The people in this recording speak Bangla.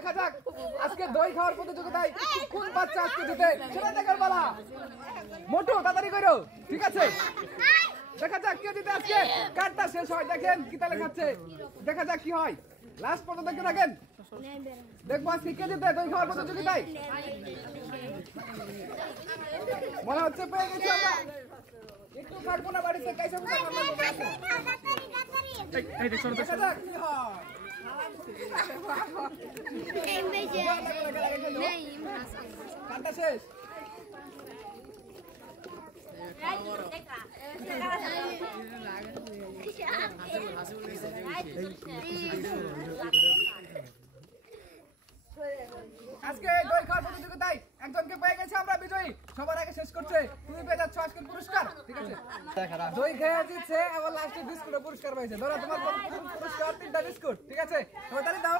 দেখা যাক আজকে দই খাওয়ার প্রতিযোগিতায় কোন বাচ্চা আজকে জিতে সেটা দেখার পালা। মোটু তাড়াতাড়ি করো, ঠিক আছে? দেখা যাক কে জিতে আজকে। কার্ডটা শেষ হয়, দেখেন কি তালে খাচ্ছে, দেখা যাক কি হয়। লাস্ট পর্যন্ত দেখতে থাকেন, দেখবো আজকে কে জিতে দই খাওয়ার প্রতিযোগিতায়। মনে হচ্ছে পেয়ে গেছি আমরা। একটু কাটবো না বাড়িতে, কাইসা দেখা যাক কি হয়। কার্ডটা শেষ। আজকে দই খাওয়ার প্রতিযোগিতায় একজনকে পেয়ে গেছে আমরা বিজয়ী। সবার আগে শেষ করছে, তুমি পেয়ে যাচ্ছ আজকের পুরস্কার, ঠিক আছে? দই খেয়ে জিতছে, আবার লাস্টে বিস্কুটের পুরস্কার পাইছে। ধরো তোমার পুরস্কার 3টা বিস্কুট, ঠিক আছে? তাড়াতাড়ি দাও।